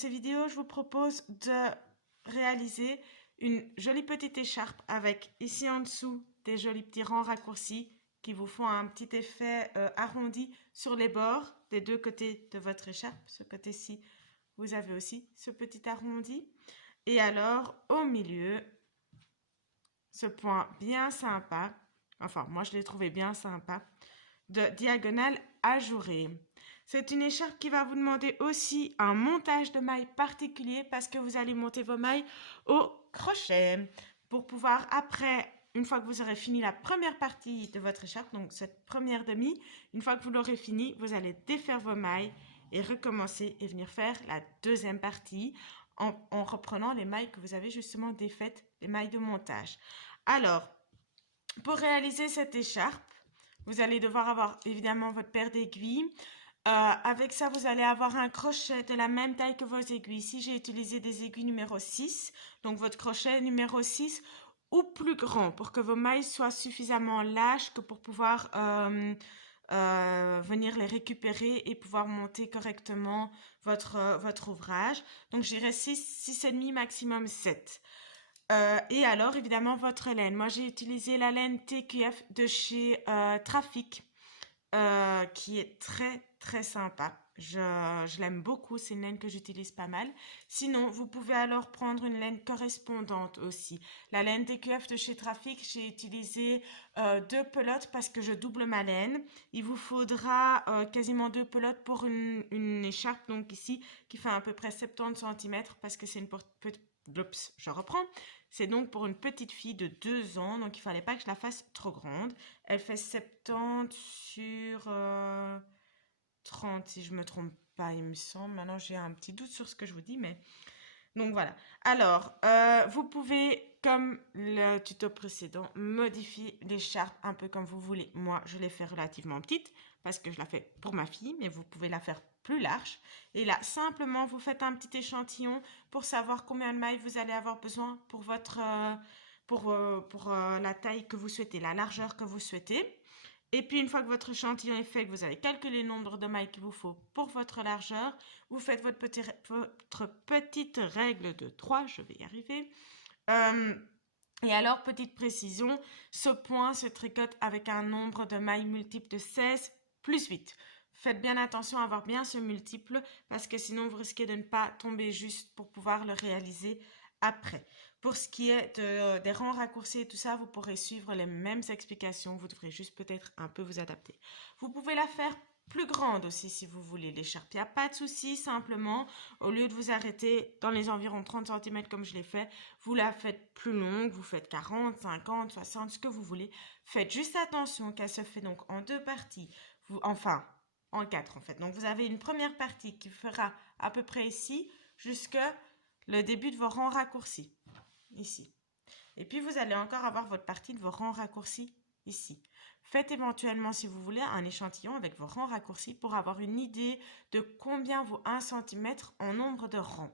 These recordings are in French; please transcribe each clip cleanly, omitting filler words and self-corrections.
ces vidéos, je vous propose de réaliser une jolie petite écharpe avec ici en dessous des jolis petits rangs raccourcis qui vous font un petit effet arrondi sur les bords des deux côtés de votre écharpe. Ce côté-ci, vous avez aussi ce petit arrondi. Et alors, au milieu, ce point bien sympa, enfin moi je l'ai trouvé bien sympa, de diagonale ajourée. C'est une écharpe qui va vous demander aussi un montage de mailles particulier parce que vous allez monter vos mailles au crochet pour pouvoir après, une fois que vous aurez fini la première partie de votre écharpe, donc cette première demi, une fois que vous l'aurez fini, vous allez défaire vos mailles et recommencer et venir faire la deuxième partie en reprenant les mailles que vous avez justement défaites, les mailles de montage. Alors, pour réaliser cette écharpe, vous allez devoir avoir évidemment votre paire d'aiguilles. Avec ça, vous allez avoir un crochet de la même taille que vos aiguilles. Ici, j'ai utilisé des aiguilles numéro 6, donc votre crochet numéro 6 ou plus grand pour que vos mailles soient suffisamment lâches que pour pouvoir venir les récupérer et pouvoir monter correctement votre ouvrage. Donc, j'irai 6,5 maximum 7. Et alors, évidemment, votre laine. Moi, j'ai utilisé la laine TQF de chez Trafic, qui est très, très sympa. Je l'aime beaucoup, c'est une laine que j'utilise pas mal. Sinon, vous pouvez alors prendre une laine correspondante aussi. La laine TQF de chez Trafic, j'ai utilisé 2 pelotes parce que je double ma laine. Il vous faudra quasiment 2 pelotes pour une écharpe, donc ici, qui fait à peu près 70 cm parce que c'est une Oups, je reprends. C'est donc pour une petite fille de 2 ans, donc il ne fallait pas que je la fasse trop grande. Elle fait 70 sur 30, si je ne me trompe pas, il me semble. Maintenant, j'ai un petit doute sur ce que je vous dis, mais... Donc voilà. Alors, vous pouvez, comme le tuto précédent, modifier l'écharpe un peu comme vous voulez. Moi, je l'ai fait relativement petite parce que je la fais pour ma fille, mais vous pouvez la faire plus large. Et là, simplement, vous faites un petit échantillon pour savoir combien de mailles vous allez avoir besoin pour votre, la taille que vous souhaitez, la largeur que vous souhaitez. Et puis, une fois que votre échantillon est fait, que vous avez calculé le nombre de mailles qu'il vous faut pour votre largeur, vous faites votre petite règle de 3, je vais y arriver. Et alors, petite précision, ce point se tricote avec un nombre de mailles multiple de 16 plus 8. Faites bien attention à avoir bien ce multiple parce que sinon, vous risquez de ne pas tomber juste pour pouvoir le réaliser après. Pour ce qui est des rangs raccourcis et tout ça, vous pourrez suivre les mêmes explications. Vous devrez juste peut-être un peu vous adapter. Vous pouvez la faire plus grande aussi si vous voulez l'écharpe. Il n'y a pas de souci, simplement, au lieu de vous arrêter dans les environs 30 cm comme je l'ai fait, vous la faites plus longue, vous faites 40, 50, 60, ce que vous voulez. Faites juste attention qu'elle se fait donc en 2 parties, enfin en 4 en fait. Donc vous avez une première partie qui fera à peu près ici jusqu'à le début de vos rangs raccourcis, ici. Et puis vous allez encore avoir votre partie de vos rangs raccourcis ici. Faites éventuellement, si vous voulez, un échantillon avec vos rangs raccourcis pour avoir une idée de combien vaut 1 cm en nombre de rangs.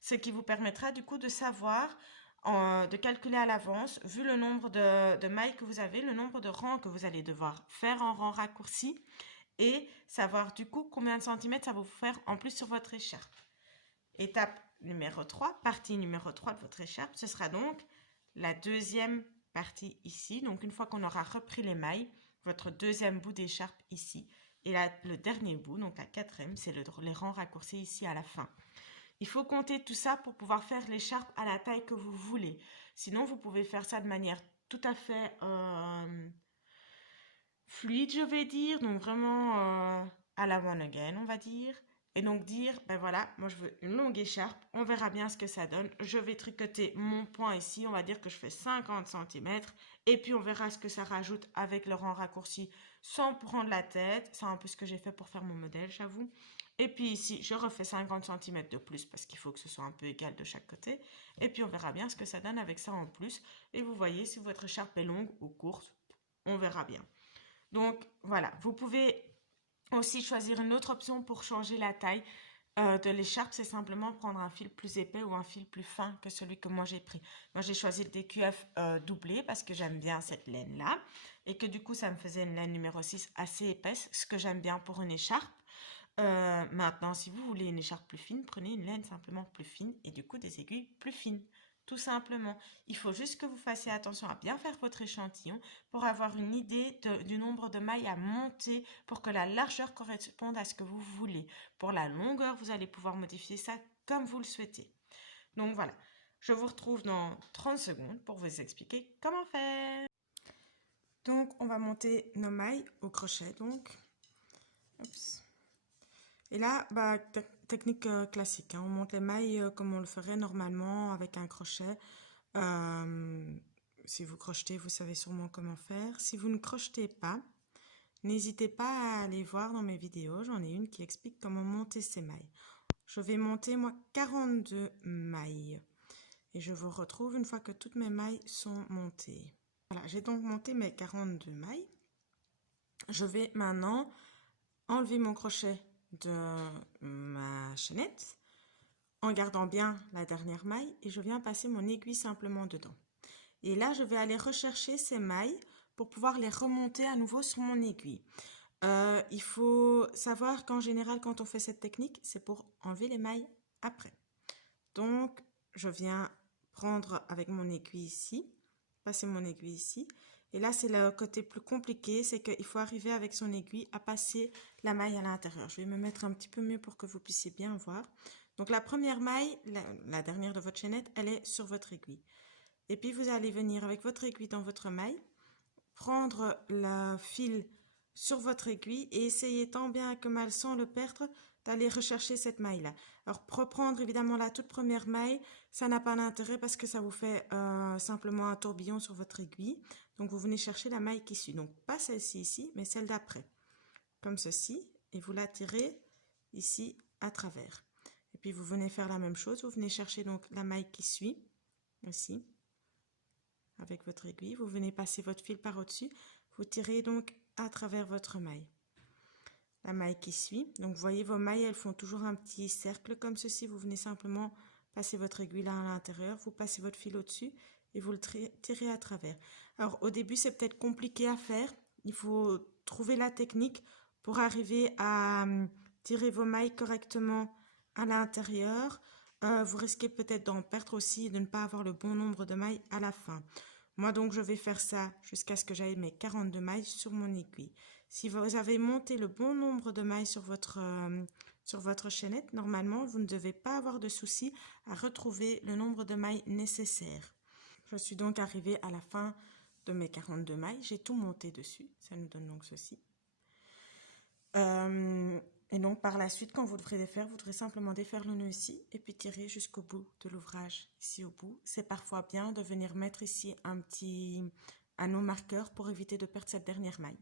Ce qui vous permettra du coup de savoir, de calculer à l'avance, vu le nombre de mailles que vous avez, le nombre de rangs que vous allez devoir faire en rangs raccourcis et savoir du coup combien de centimètres ça va vous faire en plus sur votre écharpe. Étape numéro 3, partie numéro 3 de votre écharpe, ce sera donc la deuxième partie ici. Donc, une fois qu'on aura repris les mailles, votre deuxième bout d'écharpe ici. Et là, le dernier bout, donc la quatrième, c'est les rangs raccourcis ici à la fin. Il faut compter tout ça pour pouvoir faire l'écharpe à la taille que vous voulez. Sinon, vous pouvez faire ça de manière tout à fait fluide, je vais dire. Donc, vraiment à la one again, on va dire. Et donc dire, ben voilà, moi je veux une longue écharpe, on verra bien ce que ça donne. Je vais tricoter mon point ici, on va dire que je fais 50 cm. Et puis on verra ce que ça rajoute avec le rang raccourci sans prendre la tête. C'est un peu ce que j'ai fait pour faire mon modèle, j'avoue. Et puis ici, je refais 50 cm de plus parce qu'il faut que ce soit un peu égal de chaque côté. Et puis on verra bien ce que ça donne avec ça en plus. Et vous voyez, si votre écharpe est longue ou courte, on verra bien. Donc voilà, vous pouvez aussi choisir une autre option pour changer la taille de l'écharpe, c'est simplement prendre un fil plus épais ou un fil plus fin que celui que moi j'ai pris. Moi j'ai choisi le DQF doublé parce que j'aime bien cette laine là et que du coup ça me faisait une laine numéro 6 assez épaisse, ce que j'aime bien pour une écharpe. Maintenant, si vous voulez une écharpe plus fine, prenez une laine simplement plus fine et du coup des aiguilles plus fines. Tout simplement. Il faut juste que vous fassiez attention à bien faire votre échantillon pour avoir une idée du nombre de mailles à monter pour que la largeur corresponde à ce que vous voulez. Pour la longueur, vous allez pouvoir modifier ça comme vous le souhaitez. Donc voilà, je vous retrouve dans 30 secondes pour vous expliquer comment faire. Donc on va monter nos mailles au crochet. Donc, oups. Et là, technique classique, hein. On monte les mailles comme on le ferait normalement avec un crochet. Si vous crochetez, vous savez sûrement comment faire. Si vous ne crochetez pas, n'hésitez pas à aller voir dans mes vidéos. J'en ai une qui explique comment monter ces mailles. Je vais monter, moi, 42 mailles. Et je vous retrouve une fois que toutes mes mailles sont montées. Voilà, j'ai donc monté mes 42 mailles. Je vais maintenant enlever mon crochet de ma chaînette en gardant bien la dernière maille et je viens passer mon aiguille simplement dedans. Et là, je vais aller rechercher ces mailles pour pouvoir les remonter à nouveau sur mon aiguille. Il faut savoir qu'en général, quand on fait cette technique, c'est pour enlever les mailles après. Donc, je viens prendre avec mon aiguille ici, passer mon aiguille ici. Et là, c'est le côté plus compliqué, c'est qu'il faut arriver avec son aiguille à passer la maille à l'intérieur. Je vais me mettre un petit peu mieux pour que vous puissiez bien voir. Donc, la première maille, la dernière de votre chaînette, elle est sur votre aiguille. Et puis, vous allez venir avec votre aiguille dans votre maille, prendre le fil sur votre aiguille et essayer tant bien que mal, sans le perdre, d'aller rechercher cette maille-là. Alors, reprendre évidemment la toute première maille, ça n'a pas d'intérêt parce que ça vous fait simplement un tourbillon sur votre aiguille. Donc, vous venez chercher la maille qui suit. Donc, pas celle-ci ici, mais celle d'après. Comme ceci. Et vous la tirez ici à travers. Et puis, vous venez faire la même chose. Vous venez chercher donc la maille qui suit, ici, avec votre aiguille. Vous venez passer votre fil par au-dessus. Vous tirez donc à travers votre maille. La maille qui suit. Donc, vous voyez, vos mailles, elles font toujours un petit cercle comme ceci. Vous venez simplement passer votre aiguille là à l'intérieur. Vous passez votre fil au-dessus et vous le tirez à travers. Alors, au début, c'est peut-être compliqué à faire. Il faut trouver la technique pour arriver à tirer vos mailles correctement à l'intérieur. Vous risquez peut-être d'en perdre aussi et de ne pas avoir le bon nombre de mailles à la fin. Moi, donc, je vais faire ça jusqu'à ce que j'aille mes 42 mailles sur mon aiguille. Si vous avez monté le bon nombre de mailles sur votre chaînette, normalement, vous ne devez pas avoir de souci à retrouver le nombre de mailles nécessaires. Je suis donc arrivée à la fin de mes 42 mailles. J'ai tout monté dessus. Ça nous donne donc ceci. Et donc, par la suite, quand vous devrez défaire, vous devrez simplement défaire le nœud ici et puis tirer jusqu'au bout de l'ouvrage, ici au bout. C'est parfois bien de venir mettre ici un petit anneau marqueur pour éviter de perdre cette dernière maille.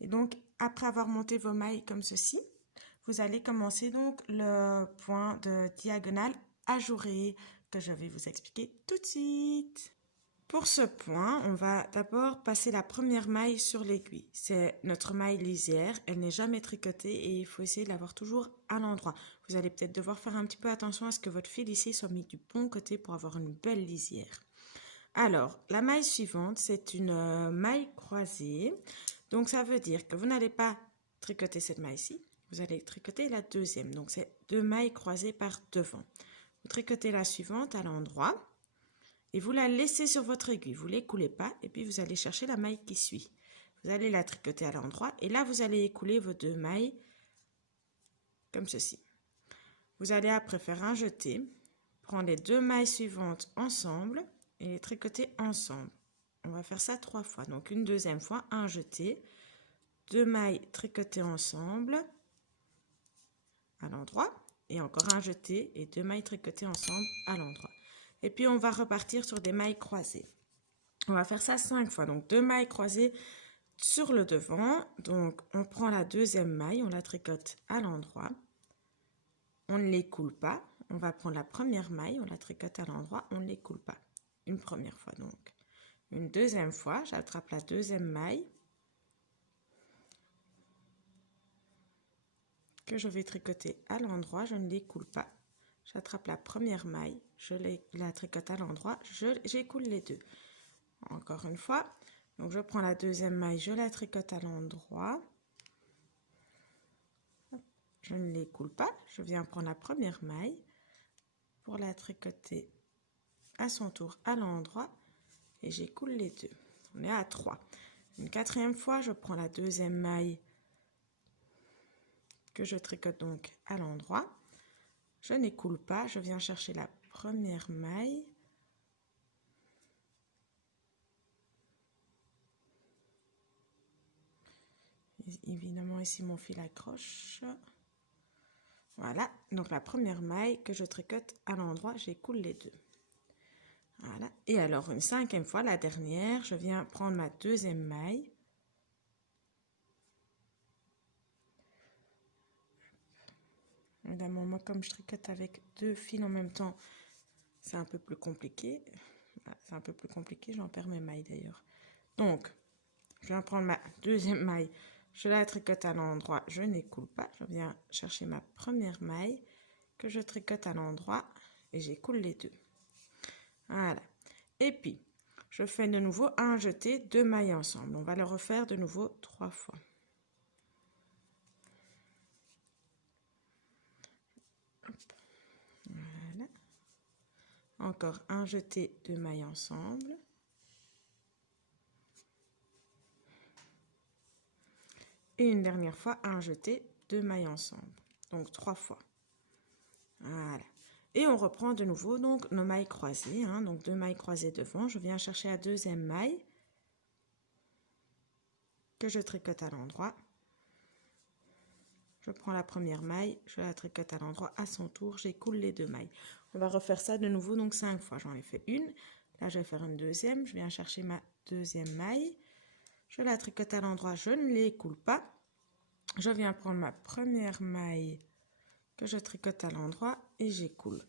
Et donc, après avoir monté vos mailles comme ceci, vous allez commencer donc le point de diagonale ajouré que je vais vous expliquer tout de suite. Pour ce point, on va d'abord passer la première maille sur l'aiguille. C'est notre maille lisière, elle n'est jamais tricotée et il faut essayer de l'avoir toujours à l'endroit. Vous allez peut-être devoir faire un petit peu attention à ce que votre fil ici soit mis du bon côté pour avoir une belle lisière. Alors, la maille suivante, c'est une maille croisée. Donc, ça veut dire que vous n'allez pas tricoter cette maille-ci, vous allez tricoter la deuxième. Donc, c'est 2 mailles croisées par devant. Vous tricotez la suivante à l'endroit. Et vous la laissez sur votre aiguille, vous ne l'écoulez pas et puis vous allez chercher la maille qui suit. Vous allez la tricoter à l'endroit et là vous allez écouler vos 2 mailles comme ceci. Vous allez après faire un jeté, prendre les 2 mailles suivantes ensemble et les tricoter ensemble. On va faire ça 3 fois, donc une deuxième fois, un jeté, 2 mailles tricotées ensemble à l'endroit et encore un jeté et 2 mailles tricotées ensemble à l'endroit. Et puis, on va repartir sur des mailles croisées. On va faire ça 5 fois. Donc, 2 mailles croisées sur le devant. Donc, on prend la deuxième maille, on la tricote à l'endroit. On ne l'écoule pas. On va prendre la première maille, on la tricote à l'endroit, on ne l'écoule pas. Une première fois, donc. Une deuxième fois, j'attrape la deuxième maille que je vais tricoter à l'endroit, je ne l'écoule pas. J'attrape la première maille, je la tricote à l'endroit, j'écoule les 2. Encore une fois, donc je prends la deuxième maille, je la tricote à l'endroit. je ne les coule pas. Je viens prendre la première maille pour la tricoter à son tour à l'endroit et j'écoule les deux. On est à 3. Une quatrième fois, je prends la deuxième maille que je tricote donc à l'endroit. Je n'écoule pas, je viens chercher la première maille. Évidemment, ici, mon fil accroche. Voilà, donc la première maille que je tricote à l'endroit, j'écoule les deux. Voilà, et alors une cinquième fois, la dernière, je viens prendre ma deuxième maille. Évidemment, moi, comme je tricote avec deux fils en même temps, c'est un peu plus compliqué. C'est un peu plus compliqué, j'en perds mes mailles d'ailleurs. Donc, je viens prendre ma deuxième maille, je la tricote à l'endroit, je n'écoule pas. Je viens chercher ma première maille que je tricote à l'endroit et j'écoule les deux. Voilà. Et puis, je fais de nouveau un jeté, 2 mailles ensemble. On va le refaire de nouveau 3 fois. Voilà. Encore un jeté, 2 mailles ensemble. Et une dernière fois, un jeté, 2 mailles ensemble. Donc 3 fois. Voilà. Et on reprend de nouveau donc nos mailles croisées. Donc 2 mailles croisées devant. Je viens chercher la deuxième maille que je tricote à l'endroit. Je prends la première maille, je la tricote à l'endroit à son tour, j'écoule les 2 mailles. On va refaire ça de nouveau donc 5 fois. J'en ai fait une. Là, je vais faire une deuxième. Je viens chercher ma deuxième maille. Je la tricote à l'endroit, je ne l'écoule pas. Je viens prendre ma première maille que je tricote à l'endroit et j'écoule.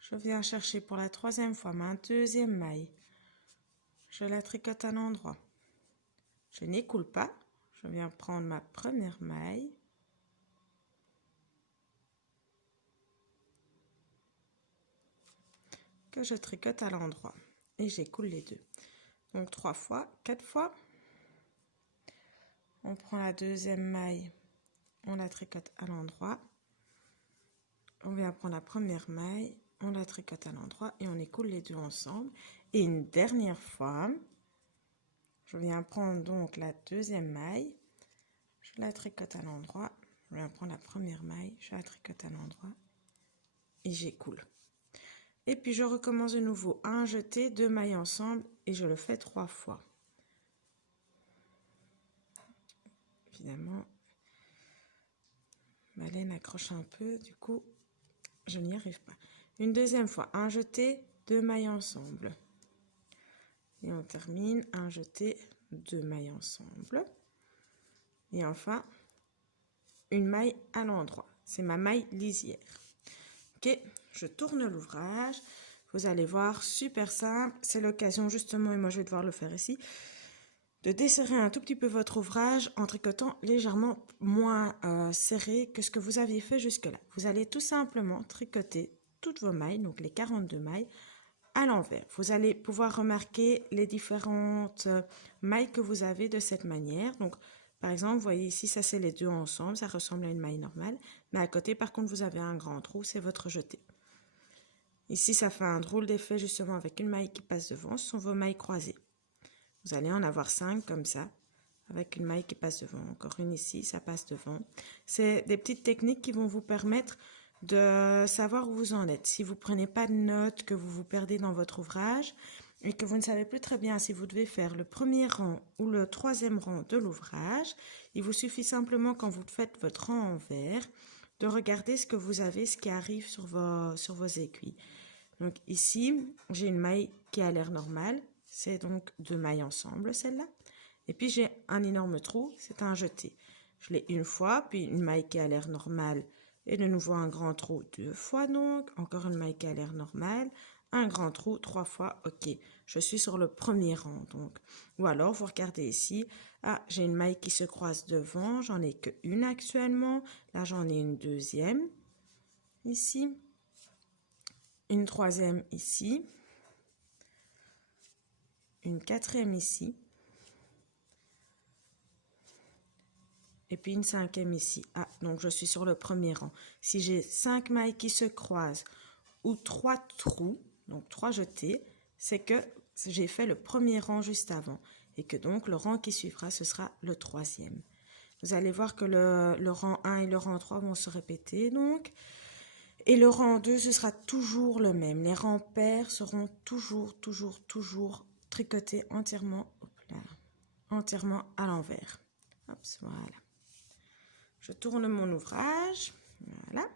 Je viens chercher pour la troisième fois ma deuxième maille. Je la tricote à l'endroit. Je n'écoule pas. Je viens prendre ma première maille. Que je tricote à l'endroit. Et j'écoule les deux. Donc 3 fois, 4 fois. On prend la deuxième maille. On la tricote à l'endroit. On vient prendre la première maille. On la tricote à l'endroit et on écoule les deux ensemble. Et une dernière fois, je viens prendre donc la deuxième maille, je la tricote à l'endroit, je viens prendre la première maille, je la tricote à l'endroit et j'écoule. Et puis je recommence de nouveau un jeté, 2 mailles ensemble et je le fais 3 fois. Évidemment, ma laine accroche un peu, du coup, je n'y arrive pas. Une deuxième fois, un jeté, 2 mailles ensemble. Et on termine, un jeté, 2 mailles ensemble. Et enfin, une maille à l'endroit. C'est ma maille lisière. Ok, je tourne l'ouvrage. Vous allez voir, super simple. C'est l'occasion justement, et moi je vais devoir le faire ici, de desserrer un tout petit peu votre ouvrage en tricotant légèrement moins serré que ce que vous aviez fait jusque-là. Vous allez tout simplement tricoter toutes vos mailles, donc les 42 mailles, à l'envers. Vous allez pouvoir remarquer les différentes mailles que vous avez de cette manière. Donc, par exemple, vous voyez ici, ça c'est les deux ensemble, ça ressemble à une maille normale. Mais à côté, par contre, vous avez un grand trou, c'est votre jeté. Ici, ça fait un drôle d'effet justement avec une maille qui passe devant, ce sont vos mailles croisées. Vous allez en avoir 5 comme ça, avec une maille qui passe devant. Encore une ici, ça passe devant. C'est des petites techniques qui vont vous permettre de savoir où vous en êtes. Si vous ne prenez pas de notes, que vous vous perdez dans votre ouvrage et que vous ne savez plus très bien si vous devez faire le premier rang ou le troisième rang de l'ouvrage, il vous suffit simplement quand vous faites votre rang envers de regarder ce que vous avez, ce qui arrive sur vos aiguilles. Donc ici, j'ai une maille qui a l'air normale. C'est donc 2 mailles ensemble, celle-là. Et puis, j'ai un énorme trou, c'est un jeté. Je l'ai une fois, puis une maille qui a l'air normale. Et de nouveau, un grand trou 2 fois, donc. Encore une maille qui a l'air normale. Un grand trou 3 fois, ok. Je suis sur le premier rang, donc. Ou alors, vous regardez ici. Ah, j'ai une maille qui se croise devant. J'en ai qu'une actuellement. Là, j'en ai une deuxième. Ici. Une troisième ici. Une quatrième ici. et puis une 5e ici. Ah, donc je suis sur le premier rang. Si j'ai 5 mailles qui se croisent ou 3 trous, donc 3 jetés, c'est que j'ai fait le premier rang juste avant et que donc le rang qui suivra, ce sera le 3e. Vous allez voir que le rang 1 et le rang 3 vont se répéter donc. Et le rang 2, ce sera toujours le même. Les rangs pairs seront toujours tricotés entièrement, entièrement à l'envers. Voilà. Je tourne mon ouvrage. Voilà.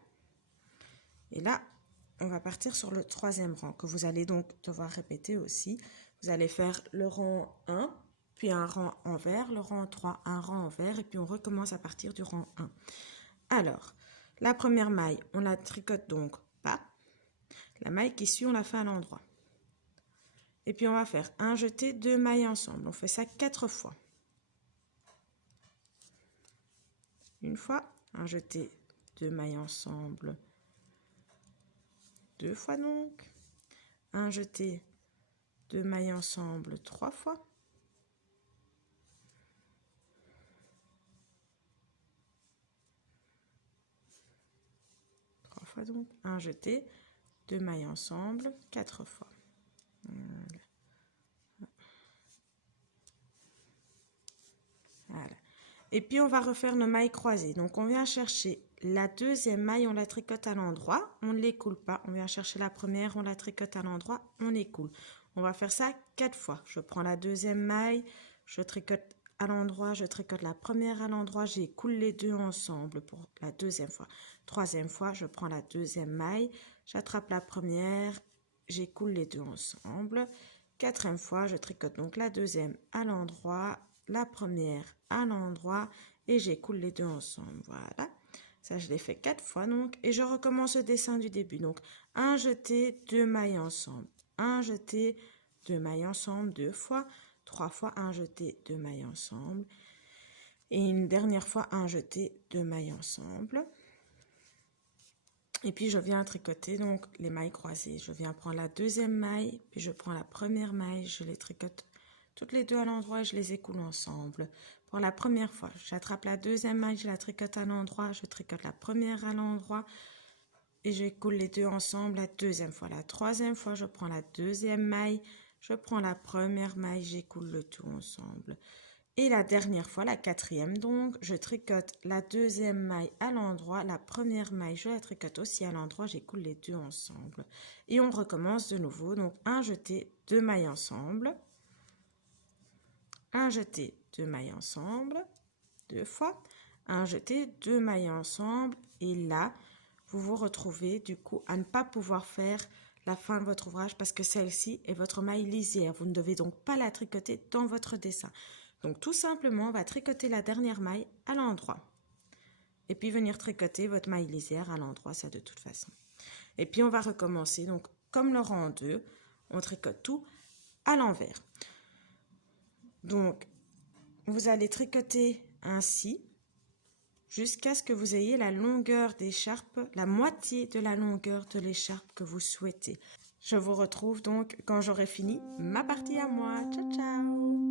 Et là, on va partir sur le 3e rang que vous allez donc devoir répéter aussi. Vous allez faire le rang 1, puis un rang envers, le rang 3, un rang envers, et puis on recommence à partir du rang 1. Alors, la première maille, on la tricote donc pas. La maille qui suit, on la fait à l'endroit. Et puis on va faire un jeté, 2 mailles ensemble. On fait ça 4 fois. Une fois, un jeté, 2 mailles ensemble. 2 fois donc. Un jeté, 2 mailles ensemble 3 fois. Donc un jeté, 2 mailles ensemble 4 fois. Voilà. Et puis on va refaire nos mailles croisées. Donc on vient chercher la 2e maille, on la tricote à l'endroit, on ne l'écoule pas. On vient chercher la première, on la tricote à l'endroit, on écoule. On va faire ça 4 fois. Je prends la 2e maille, je tricote à l'endroit, je tricote la première à l'endroit, j'écoule les deux ensemble pour la 2e fois. 3e fois, je prends la 2e maille, j'attrape la première, j'écoule les deux ensemble. 4e fois, je tricote donc la 2e à l'endroit, la première à l'endroit et j'écoule les deux ensemble. Voilà, ça je l'ai fait 4 fois donc et je recommence le dessin du début. Donc un jeté, 2 mailles ensemble, un jeté, 2 mailles ensemble 2 fois, 3 fois un jeté, 2 mailles ensemble et une dernière fois un jeté, 2 mailles ensemble. Et puis je viens tricoter donc les mailles croisées. Je viens prendre la 2e maille, puis je prends la première maille, je les tricote toutes les deux à l'endroit et je les écoule ensemble. Pour la première fois, j'attrape la 2e maille, je la tricote à l'endroit, je tricote la première à l'endroit et j'écoule les deux ensemble la 2e fois. La 3e fois, je prends la 2e maille, je prends la première maille, j'écoule le tout ensemble. Et la dernière fois, la 4e, donc, je tricote la 2e maille à l'endroit, la première maille, je la tricote aussi à l'endroit, j'écoule les deux ensemble. Et on recommence de nouveau, donc un jeté, 2 mailles ensemble, un jeté, 2 mailles ensemble, 2 fois, un jeté, 2 mailles ensemble, et là, vous vous retrouvez du coup à ne pas pouvoir faire la fin de votre ouvrage parce que celle-ci est votre maille lisière. Vous ne devez donc pas la tricoter dans votre dessin. Donc tout simplement, on va tricoter la dernière maille à l'endroit. Et puis venir tricoter votre maille lisière à l'endroit, ça de toute façon. Et puis on va recommencer, donc comme le rang 2, on tricote tout à l'envers. Donc vous allez tricoter ainsi jusqu'à ce que vous ayez la longueur d'écharpe, la moitié de la longueur de l'écharpe que vous souhaitez. Je vous retrouve donc quand j'aurai fini ma partie à moi. Ciao, ciao!